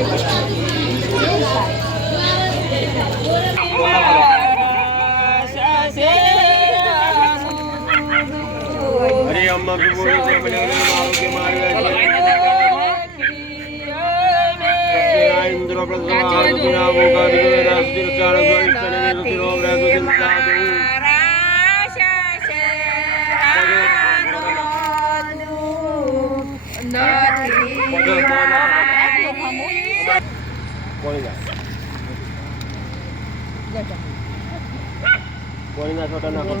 Hari Amma Vibhu Jai Malayana કોણી ના કોણી ના છોટા નાખો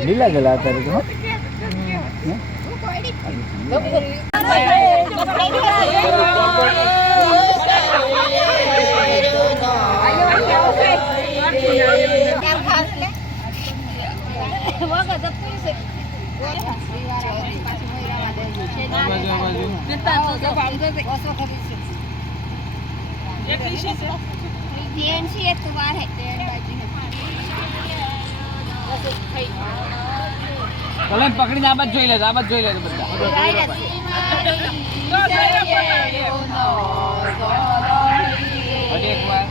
લીલા ગયેલા અત્યારે તો ભલે પકડીને આ બાજુ જોઈ લે આ બાજુ જોઈ લે બધા. એક વાર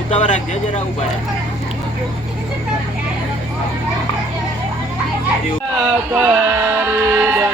ઉતાવળ રાખજે જરા ઉભા કંઠે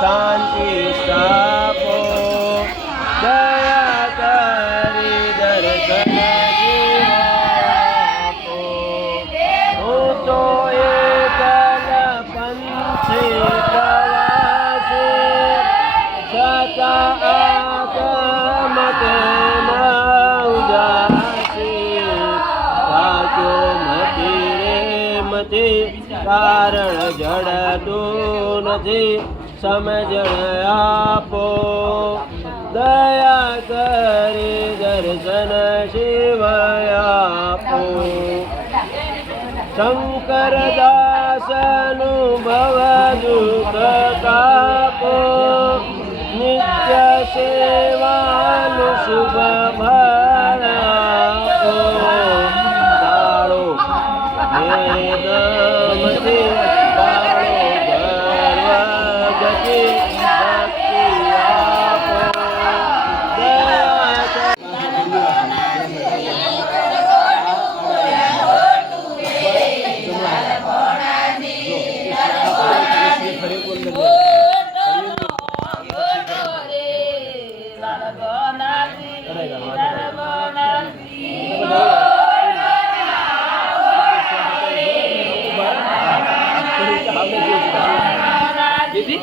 શાંતિ સ્થાપો. દયા કરી દર્શન હું તો એકલ પંછી પ્રવાસી. છતાં આગમ તેમાં ઉદાસી. રાખ્યો મતી રે મતી કારણ જડતું નથી. સમજણ આપો. દયા કરી દર્શન શિવ આપો. શંકર દાસનું ભવ દુઃખ કાપો. નિત્ય સેવાનું શુભ দিদি?